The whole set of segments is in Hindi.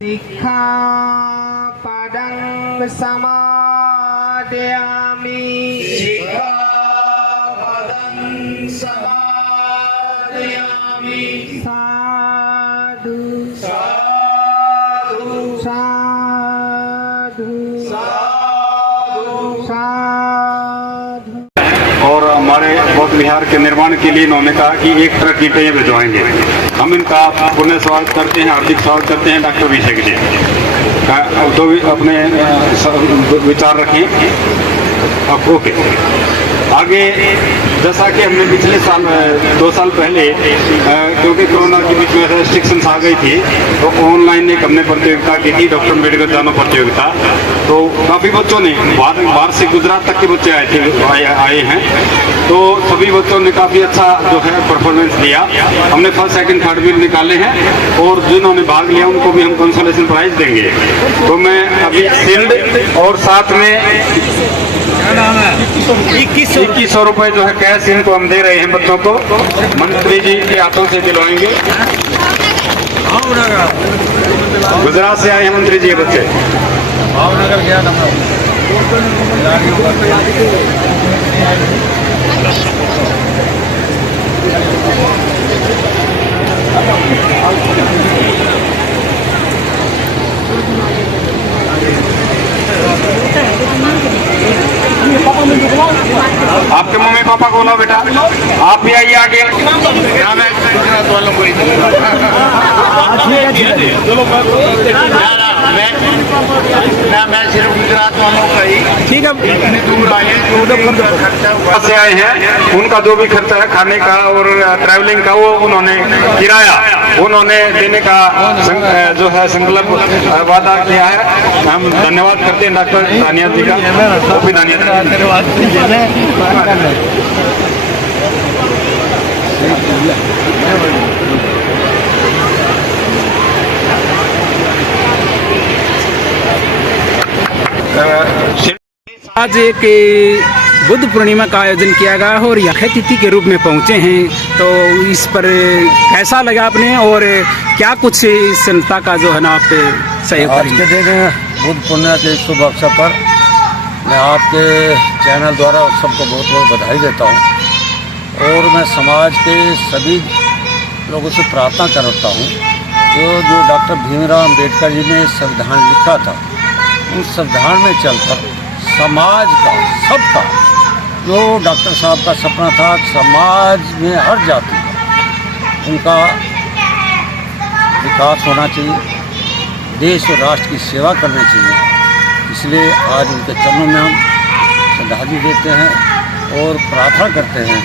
Sikkhapadang samadhiyami. Sikkhapadang samadhiyami. Sadhu, Sadhu, sadhu, sadhu. sadhu. और हमारे बौद्ध विहार के निर्माण के लिए इन्होंने कहा कि एक ट्रक ईंटें ये भिजवाएंगे। हम इनका पुनः स्वागत करते हैं, हार्दिक स्वागत करते हैं डॉक्टर अभिषेक जी का। तो अपने विचार रखें। अब ओके, आगे जैसा कि हमने पिछले साल 2 साल पहले क्योंकि कोरोना के बीच में रेस्ट्रिक्शंस आ गई थी तो ऑनलाइन एक हमने प्रतियोगिता की थी, डॉक्टर अम्बेडकर जानो प्रतियोगिता। तो काफ़ी बच्चों ने बाहर से गुजरात तक के बच्चे आए हैं। तो सभी बच्चों ने काफ़ी अच्छा जो है परफॉर्मेंस दिया। हमने फर्स्ट सेकंड थर्ड भी निकाले हैं और जिन्होंने भाग लिया उनको भी हम कंसोलेशन प्राइज देंगे। तो मैं अभी शील्ड और साथ में 2100 रुपये जो है कैश इनको हम दे रहे हैं बच्चों को, मंत्री जी के हाथों से दिलवाएंगे। गुजरात से आए हैं मंत्री जी बच्चे। भावनगर गया था। आपके मम्मी पापा को बोला बेटा आप भी आइए आगे। गुजरात वालों को मैं सिर्फ गुजरात वालों का ही। ठीक है, इतनी दूर आए खर्चा से आए हैं, उनका जो भी खर्चा है खाने का और ट्रैवलिंग का वो उन्होंने किराया उन्होंने देने का जो है संकल्प वादा किया है। हम धन्यवाद करते हैं डॉक्टर दानिया जी का। वो भी दानिया आज एक बुद्ध पूर्णिमा का आयोजन किया गया है और यह तिथि के रूप में पहुंचे हैं। तो इस पर कैसा लगा आपने और क्या कुछ संस्था का जो है ना आप सहयोग आज के दिन बुद्ध पूर्णिमा के शुभ अवसर पर मैं आपके चैनल द्वारा सबको बहुत बहुत बधाई देता हूं और मैं समाज के सभी लोगों से प्रार्थना करता हूं जो डॉक्टर भीमराव अंबेडकर जी ने संविधान लिखा था उस संविधान में चलकर समाज का सबका जो डॉक्टर साहब का सपना था समाज में हर जाति का उनका विकास होना चाहिए, देश और राष्ट्र की सेवा करनी चाहिए। इसलिए आज उनके चरणों में हम श्रद्धांजलि देते हैं और प्रार्थना करते हैं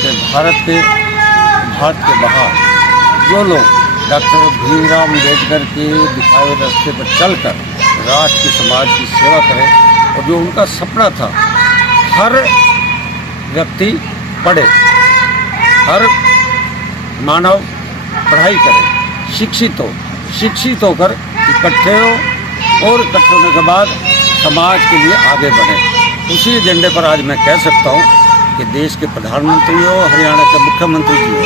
कि भारत के बाहर जो लोग डॉक्टर भीमराव अम्बेडकर के दिखाए हुए रास्ते पर चलकर राष्ट्र की समाज की सेवा करें और जो उनका सपना था हर व्यक्ति पढ़े, हर मानव पढ़ाई करे, शिक्षित होकर इकट्ठे हो और इकट्ठे होने के बाद समाज के लिए आगे बढ़े। उसी एजेंडे पर आज मैं कह सकता हूँ कि देश के प्रधानमंत्री हो, हरियाणा के मुख्यमंत्री जी हो,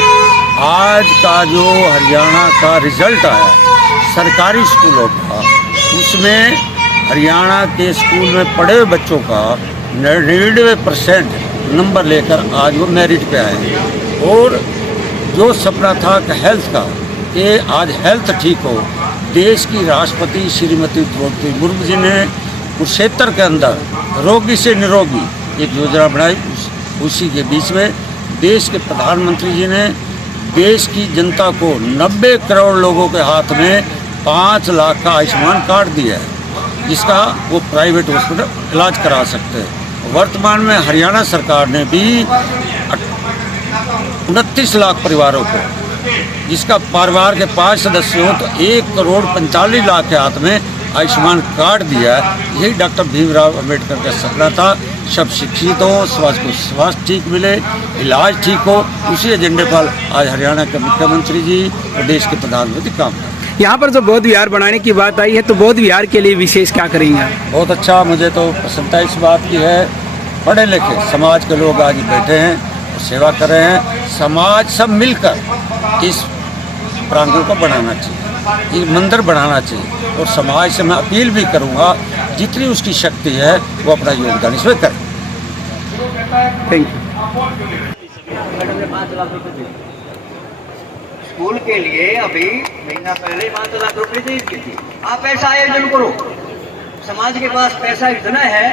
आज का जो हरियाणा का रिजल्ट आया सरकारी स्कूलों का उसमें हरियाणा के स्कूल में पढ़े हुए बच्चों का 99% नंबर लेकर आज वो मेरिट पे आए हैं। और जो सपना था कि हेल्थ का कि आज हेल्थ ठीक हो, देश की राष्ट्रपति श्रीमती द्रौपदी मुर्मू जी ने कुरुक्षेत्र के अंदर रोगी से निरोगी एक योजना बनाई। उसी के बीच में देश के प्रधानमंत्री जी ने देश की जनता को 90 करोड़ लोगों के हाथ में 5 लाख का आयुष्मान कार्ड दिया है जिसका वो प्राइवेट हॉस्पिटल इलाज करा सकते हैं। वर्तमान में हरियाणा सरकार ने भी 29 लाख परिवारों को जिसका परिवार के 5 सदस्य हो तो 1,45 लाख के हाथ में आयुष्मान कार्ड दिया है। यही डॉक्टर भीमराव अम्बेडकर का सपना था, सब शिक्षित हो, स्वास्थ्य ठीक मिले, इलाज ठीक हो। उसी एजेंडे पर आज हरियाणा के मुख्यमंत्री जी और देश के प्रधानमंत्री काम कर रहे हैं। यहाँ पर जो बौद्ध विहार बनाने की बात आई है तो बौद्ध विहार के लिए विशेष क्या करेंगे? बहुत अच्छा, मुझे तो प्रसन्नता इस बात की है पढ़े लिखे समाज के लोग आज बैठे हैं और सेवा कर रहे हैं। समाज सब मिलकर इस प्रांगण को बनाना चाहिए। ये मंदिर बढ़ाना चाहिए। और समाज से मैं अपील भी करूँगा, जितनी उसकी शक्ति है वो अपना योगदान इसमें करे। Thank you. स्कूल के लिए अभी महीना पहले 5 लाख रुपए दी थी। आप ऐसा आयोजन करो, समाज के पास पैसा इतना है,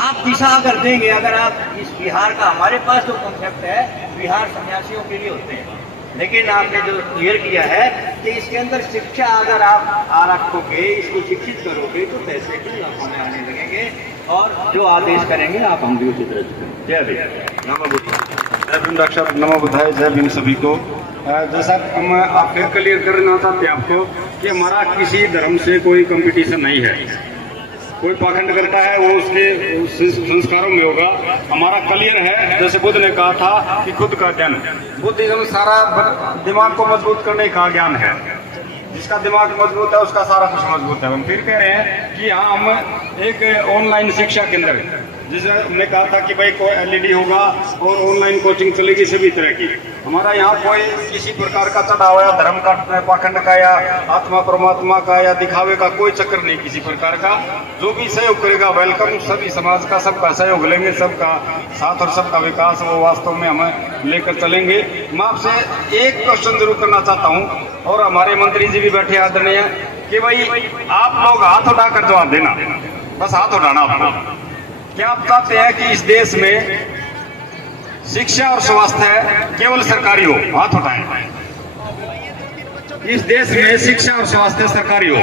आप दिशा अगर देंगे। अगर आप इस बिहार का, हमारे पास जो कॉन्सेप्ट है बिहार सन्यासियों के लिए होते हैं, लेकिन आपने जो क्लियर किया है कि इसके अंदर शिक्षा अगर आप रखोगे, इसको शिक्षित करोगे तो पैसे भी लाखों में आने लगेंगे। और जो आदेश करेंगे आप हम भी उसी तरह से करेंगे। जय भीम, नमो बुद्धाय। जय भीम डॉक्टर साहब, नमो बुद्धाय, जय भीम सभी को। जैसा हम आप फिर क्लियर करना चाहते हैं आपको कि हमारा किसी धर्म से कोई कंपटीशन नहीं है। कोई पाखंड करता है वो उसके संस्कारों में होगा। हमारा क्लियर है, जैसे बुद्ध ने कहा था कि खुद का ज्ञान, बुद्धिज्म सारा दिमाग को मजबूत करने का ज्ञान है। जिसका दिमाग मजबूत है उसका सारा कुछ मजबूत है। हम फिर कह रहे हैं कि हाँ, हम एक ऑनलाइन शिक्षा केंद्र, जिसे हमने कहा था कि भाई कोई एलईडी होगा और ऑनलाइन कोचिंग चलेगी सभी तरह की। हमारा यहाँ कोई किसी प्रकार का चढ़ावा या धर्म का, पाखंड का या आत्मा परमात्मा का या दिखावे का कोई चक्कर नहीं किसी प्रकार का। जो भी सहयोग करेगा वेलकम, सभी समाज का सबका सहयोग लेंगे, सबका साथ और सबका विकास वो वास्तव में हमें लेकर चलेंगे। मैं आपसे एक क्वेश्चन जरूर करना चाहता हूँ, और हमारे मंत्री जी भी बैठे आदरणीय, कि भाई आप लोग हाथ उठाकर जवाब देना, बस हाथ उठाना आपको। क्या आप चाहते हैं कि इस देश में शिक्षा और स्वास्थ्य केवल सरकारी हो? हाथ उठाएं। इस देश में शिक्षा और स्वास्थ्य सरकारी हो,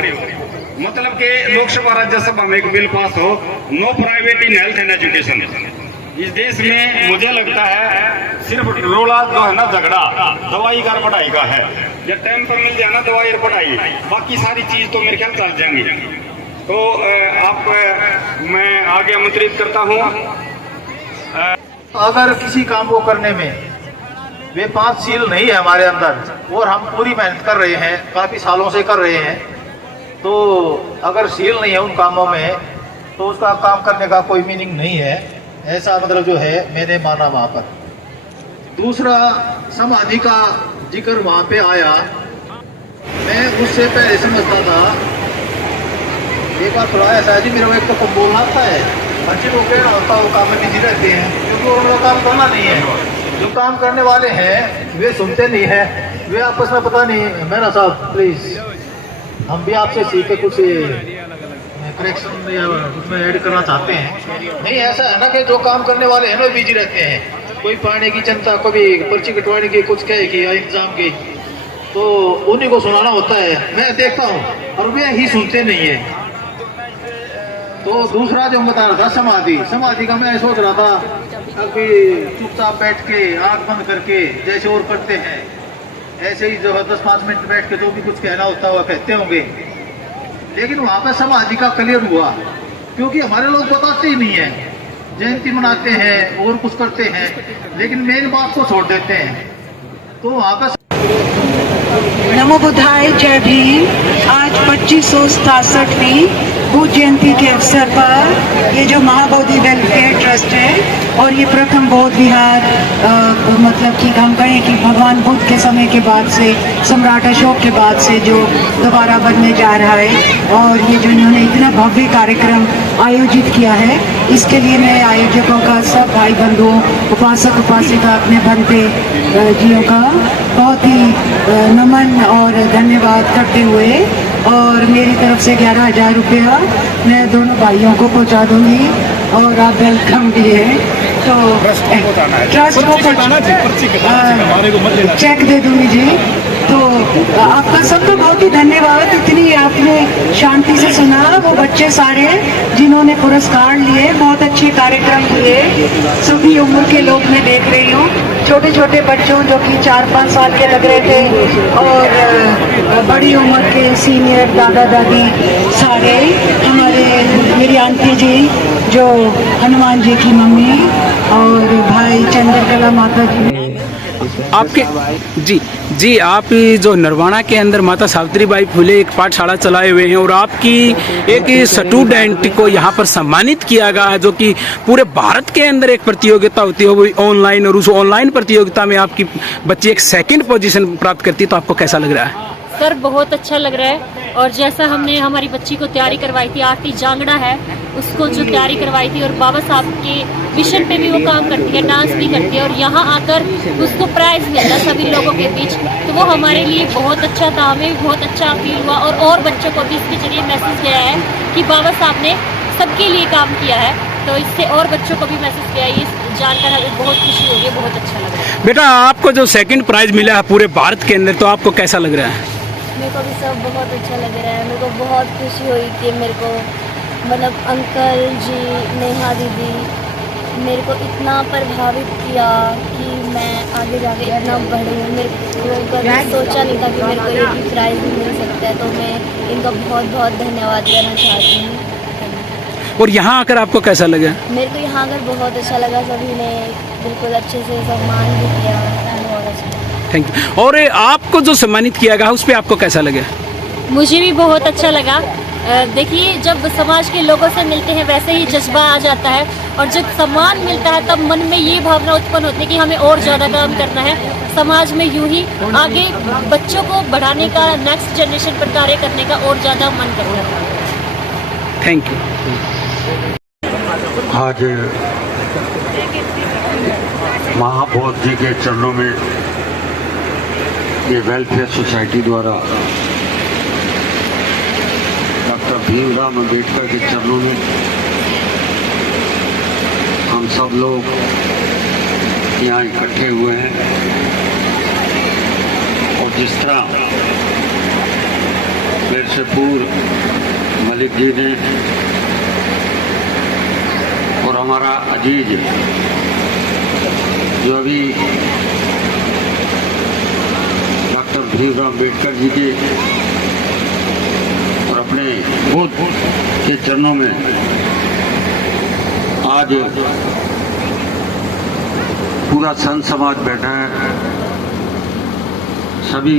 मतलब कि लोकसभा राज्यसभा में एक बिल पास हो, no private in health and education. इस देश में मुझे लगता है सिर्फ रोला जो है ना, झगड़ा दवाई का पढ़ाई का है, या टाइम पर मिल जाए ना दवाई और पढ़ाई, बाकी सारी चीज तो मेरे ख्याल चल जाएंगी। तो आप मैं आगे आमंत्रित करता हूँ। अगर किसी काम को करने में वे 5 सील नहीं है हमारे अंदर, और हम पूरी मेहनत कर रहे हैं, काफ़ी सालों से कर रहे हैं, तो अगर सील नहीं है उन कामों में तो उसका काम करने का कोई मीनिंग नहीं है। ऐसा मतलब जो है मैंने माना वहाँ पर। दूसरा, समाधि का जिक्र वहाँ पे आया, मैं उससे पहले समझता था, एक बार थोड़ा ऐसा है जी, मेरे को एक तो कम बोलना आता है, बच्चे लोग कहना होता है वो काम में बिजी रहते हैं, क्योंकि उनका काम करना नहीं है। जो काम करने वाले हैं वे सुनते नहीं है, वे आपस में पता नहीं। मेरा साहब प्लीज, हम भी आपसे सीख के कुछ करेक्शन या उसमें ऐड करना चाहते हैं। नहीं, ऐसा है ना कि जो काम करने वाले हैं ना बिजी रहते हैं, कोई पानी की जनता, कभी पर्ची कटवाने की, कुछ कहे की या इंतजाम की, तो उन्हीं को सुनाना होता है। मैं देखता हूँ और वे ही सुनते नहीं है। तो दूसरा जो बता रहा था समाधि का, मैं सोच रहा था कि चुपचाप बैठ के आंख बंद करके जैसे और करते हैं ऐसे ही जो है 10-5 मिनट बैठ के जो भी कुछ कहना होता है वो कहते होंगे। लेकिन वहाँ पे समाधि का क्लियर हुआ, क्योंकि हमारे लोग बताते ही नहीं है, जयंती मनाते हैं और कुछ करते हैं, लेकिन मेन बात को छोड़ देते हैं। तो वहाँ पे नमो बुद्धाय, जय भीम। आज 2567वीं बुद्ध जयंती के अवसर पर ये जो महाबोधि वेलफेयर ट्रस्ट है और ये प्रथम बौद्ध विहार मतलब कि हम कहें कि भगवान बुद्ध के समय के बाद से, सम्राट अशोक के बाद से जो दोबारा बनने जा रहा है, और ये जो इन्होंने इतना भव्य कार्यक्रम आयोजित किया है, इसके लिए मैं आयोजकों का, सब भाई बंधुओं, उपासक उपासिका, अपने बनते जियों का बहुत ही नमन और धन्यवाद करते हुए, और मेरी तरफ से 11,000 रुपया मैं दोनों भाइयों को पहुंचा दूंगी, और आप वेलकम भी है। तो ट्रस्ट को चेक दे दूंगी जी। तो आपका सबका बहुत ही धन्यवाद, इतनी आपने शांति से सुना। वो बच्चे सारे जिन्होंने पुरस्कार लिए, बहुत अच्छे कार्यक्रम किए, सभी उम्र के लोग मैं देख रही हूँ, छोटे छोटे बच्चों जो कि 4-5 साल के लग रहे थे, और बड़ी उम्र के सीनियर दादा दादी सारे, हमारे मेरी आंटी जी जो हनुमान जी की मम्मी, और भाई चंद्रकला माता जी। आपके जी आप जो नरवाना के अंदर माता सावित्री बाई फुले एक पाठशाला चलाए हुए हैं, और आपकी एक स्टूडेंट को यहाँ पर सम्मानित किया गया है, जो कि पूरे भारत के अंदर एक प्रतियोगिता होती है वो ऑनलाइन, और उस ऑनलाइन प्रतियोगिता में आपकी बच्ची एक 2nd पोजीशन प्राप्त करती है। तो आपको कैसा लग रहा है? सर बहुत अच्छा लग रहा है। और जैसा हमने हमारी बच्ची को तैयारी करवाई थी, आरती जांगड़ा है, उसको जो तैयारी करवाई थी और बाबा साहब के विषन पे भी वो काम करती है, डांस भी करती है और यहाँ आकर उसको प्राइज़ मिला सभी लोगों के बीच, तो वो हमारे लिए बहुत अच्छा था। हमें भी बहुत अच्छा फील हुआ और बच्चों को भी इसके जरिए मैसेज गया है कि बाबा साहब ने सबके लिए काम किया है, तो इससे और बच्चों को भी मैसेज गया है। ये जानकर हमें बहुत खुशी हो रही है, बहुत अच्छा लग रहा है। बेटा आपको जो सेकंड प्राइज मिला है पूरे भारत के अंदर, तो आपको कैसा लग रहा है? मेरे को भी सब बहुत अच्छा लग रहा है। मेरे को बहुत खुशी हुई कि मेरे को मतलब अंकल जी, नेहा दीदी मेरे को इतना प्रभावित किया कि मैं आगे जाके इतना बढ़ूँ। मेरे को कभी सोचा नहीं था कि मेरे को ये भी प्राइज़ भी मिल सकता है, तो मैं इनका बहुत बहुत धन्यवाद देना चाहती हूँ। और यहाँ आकर आपको कैसा लगा? मेरे को यहाँ आकर बहुत अच्छा लगा, सभी ने बिल्कुल अच्छे से सम्मान भी किया, बहुत अच्छा। Thank you. और आपको जो सम्मानित किया गया उस पर आपको कैसा लगा? मुझे भी बहुत अच्छा लगा। देखिए, जब समाज के लोगों से मिलते हैं वैसे ही जज्बा आ जाता है, और जब सम्मान मिलता है तब मन में ये भावना उत्पन्न होती है कि हमें और ज़्यादा काम करना है, समाज में यूं ही आगे बच्चों को बढ़ाने का, नेक्स्ट जनरेशन पर कार्य करने का और ज़्यादा मन करता है। Thank you. आज महाबोध जी के चरणों में ये वेलफेयर सोसाइटी द्वारा डॉक्टर भीमराव अम्बेडकर के चरणों में हम सब लोग यहाँ इकट्ठे हुए हैं, और जिस तरह मेरे से पूर्व मलिक जी ने और हमारा अजीज जो अभी डॉक्टर भीमराव अम्बेडकर जी के और अपने बुद्ध के चरणों में आज पूरा संत समाज बैठा है। सभी